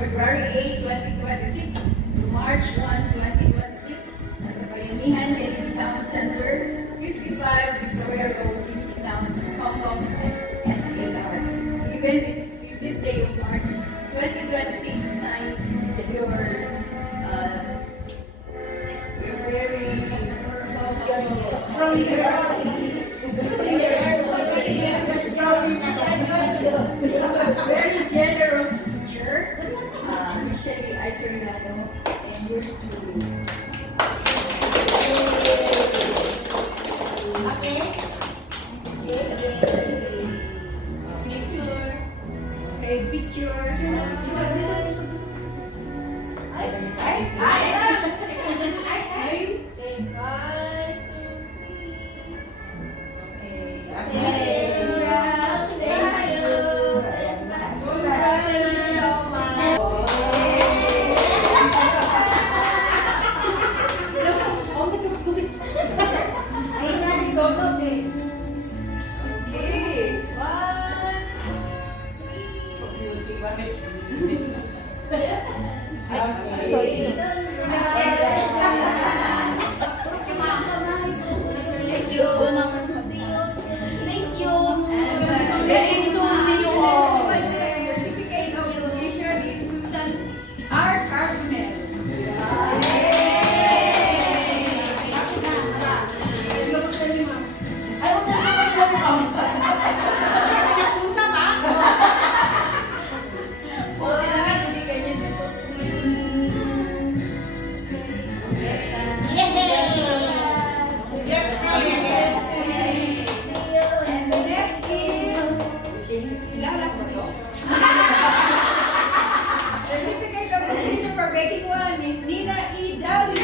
February 8, 2026 to March 1, 2026 at the Bayanihan Daily Town Center, 55 Victoria Road, Daily Town, Hong Kong, SK Tower. The event is 15th day of March 2026. Signed your very generous teacher, Michelle Iseriano, and your student. Okay, picture. Certificate of Completion for Baking 1, Miss Nina E. Dawid.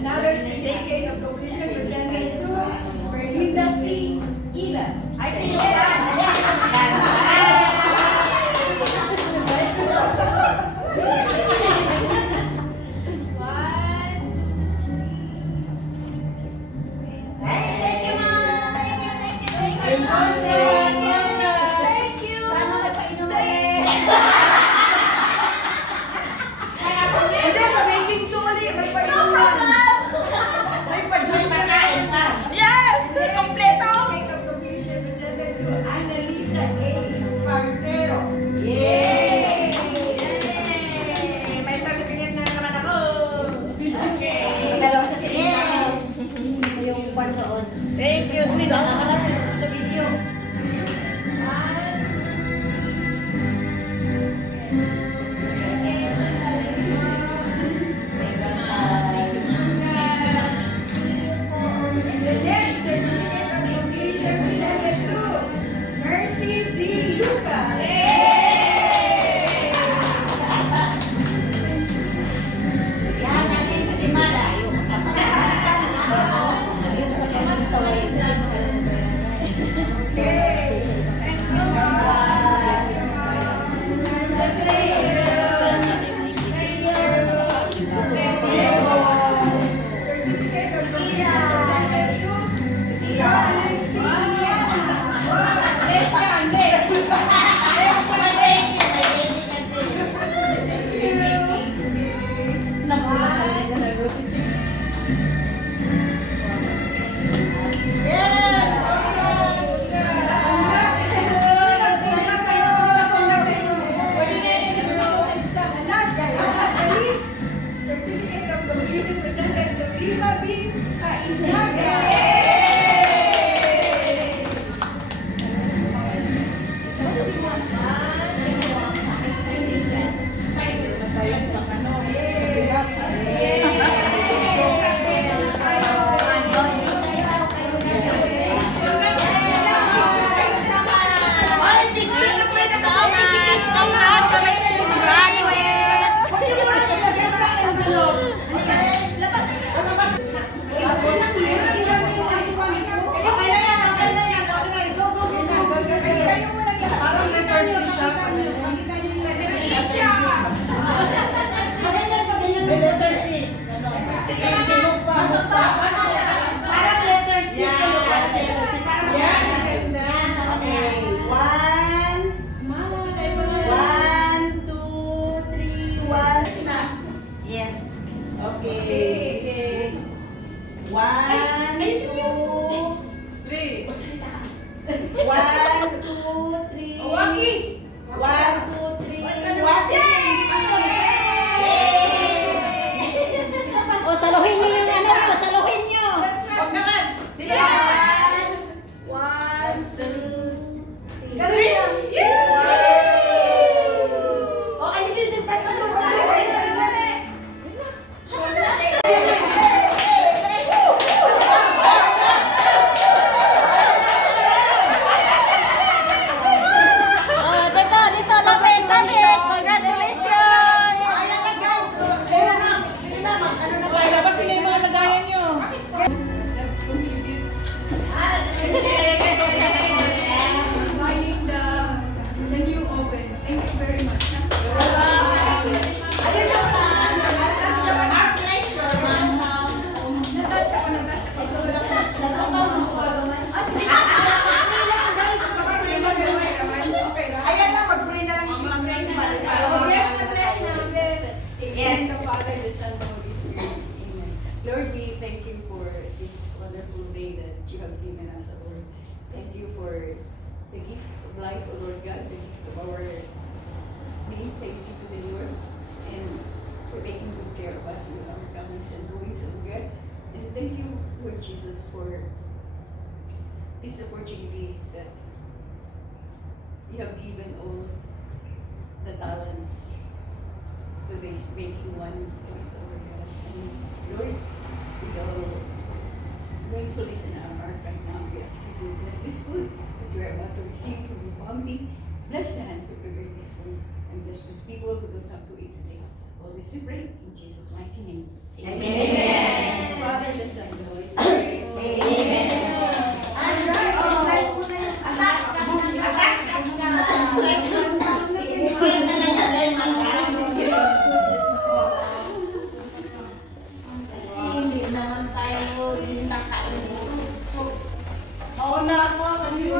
Another certificate of completion presented to Berlinda C. Ilas. I see thank you so much. Sa video. And the next certificate of completion presented to Mercy D. Lucas. Okay. wonderful day that you have given us, O Lord. Thank you for the gift of life, O Lord God, the gift of our being safety to the Lord, and for taking good care of us in our comings and goings, O God. And thank you, Lord Jesus, for this opportunity that you have given all the talents to this making one choice, O Lord God. And Lord, with all gratefulness in our heart right now, we ask you to bless this food that we are about to receive from your bounty. Bless the hands who prepare this food, and bless these people who don't have to eat today. All this we pray in Jesus' mighty name. Amen. Father, the Son, the Holy Spirit. Hindi naman tayo din nakain. Oo na ako kasi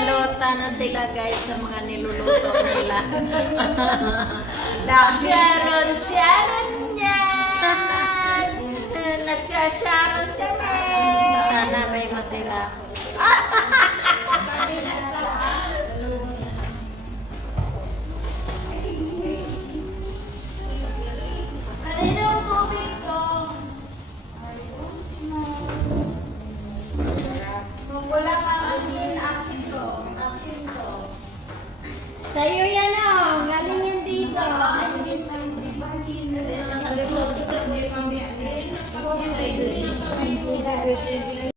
Nagbabalota na sila guys sa mga niluluto nila. Sharon yan! Nagsasharon kami! Sana rin matira. Kanino ang tubig ko? Kung wala kang akin, akin to. Akin to. Sa'yo